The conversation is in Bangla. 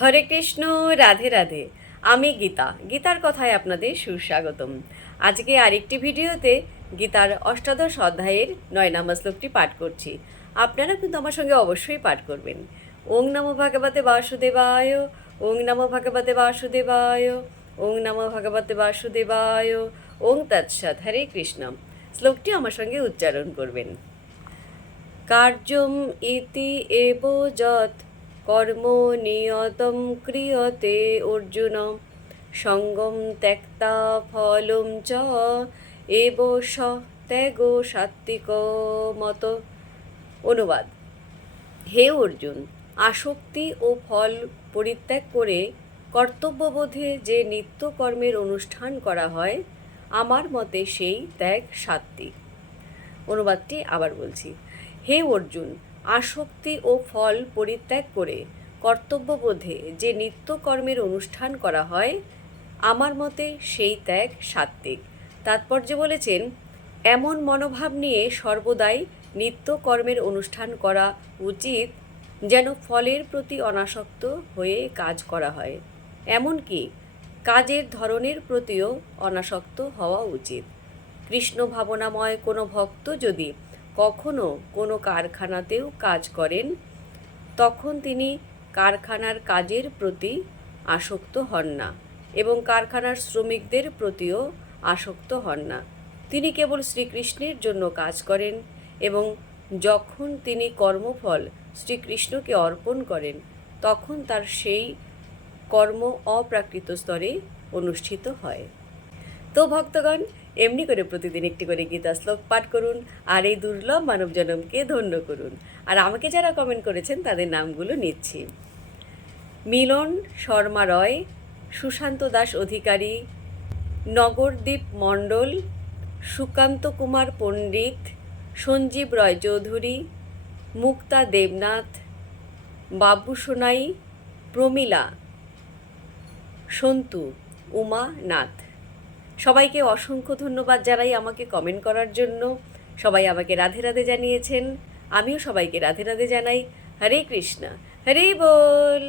হরে কৃষ্ণ, রাধে রাধে। আমি গীতার কথায় আপনাদের সুস্বাগতম। আজকে আরেকটি ভিডিওতে গীতার অষ্টাদশ অধ্যায়ের 9 নম্বর শ্লোকটি পাঠ করছি। আপনারা কিন্তু আমার সঙ্গে অবশ্যই পাঠ করবেন। ওং নমো ভগবতে বাসুদেবায়, ওং নমো ভগবতে বাসুদেবায়, ওং নমো ভগবতে বাসুদেবায়, ওং তৎসৎ। হরে কৃষ্ণ। শ্লোকটি আমার সঙ্গে উচ্চারণ করবেন। কার্যম ইতি এব যৎ কর্ম নিয়তম ক্রিয়তে অর্জুন সঙ্গম ত্যক্তা ফলম চ এব স ত্যাগ সাত্বিক মত। অনুবাদ: হে অর্জুন, আসক্তি ও ফল পরিত্যাগ করে কর্তব্যবোধে যে নিত্য কর্মের অনুষ্ঠান করা হয়, আমার মতে সেই ত্যাগ সাত্বিক। অনুবাদটি আবার বলছি। হে অর্জুন, আসক্তি ও ফল পরিত্যাগ করে কর্তব্যবোধে যে নিত্য কর্মের অনুষ্ঠান করা হয়, আমার মতে সেই ত্যাগ সাত্বিক। তাৎপর্য বলেছেন, এমন মনোভাব নিয়ে সর্বদাই নিত্য কর্মের অনুষ্ঠান করা উচিত যেন ফলের প্রতি অনাসক্ত হয়ে কাজ করা হয়। এমনকি কাজের ধরনের প্রতিও অনাসক্ত হওয়া উচিত। কৃষ্ণ ভাবনাময় কোনো ভক্ত যদি কখনো কোনো কারখানাতেও কাজ করেন, তখন তিনি কারখানার কাজের প্রতি আসক্ত হন না এবং কারখানার শ্রমিকদের প্রতিও আসক্ত হন না। তিনি কেবল শ্রীকৃষ্ণের জন্য কাজ করেন এবং যখন তিনি কর্মফল শ্রীকৃষ্ণকে অর্পণ করেন, তখন তার সেই কর্ম অপ্রাকৃত স্তরে অনুষ্ঠিত হয়। তো ভক্তগণ, এমনি করে প্রতিদিন একটি করে গীতা শ্লোক পাঠ করুন আর এই দুর্লভ মানব জনমকে ধন্য করুন। আর আমাকে যারা কমেন্ট করেছেন তাদের নামগুলো নিচ্ছি: মিলন শর্মা রয়, সুশান্ত দাস অধিকারী, নগরদীপ মণ্ডল, সুকান্ত কুমার পণ্ডিত, সঞ্জীব রয় চৌধুরী, মুক্তা দেবনাথ, বাবু সোনাই, প্রমীলা, সন্তু, উমা নাথ। সবাইকে অসংখ্য ধন্যবাদ জানাই আমাকে কমেন্ট করার জন্য। সবাই আমাকে রাধে রাধে জানিয়েছেন, আমিও সবাইকে রাধে রাধে জানাই। হরে কৃষ্ণ, হরে বল।